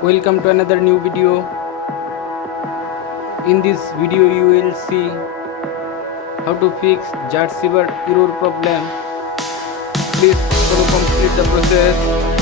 Welcome to another new video. In this video you will see how to fix ZArchiver error problem. Please follow complete the process.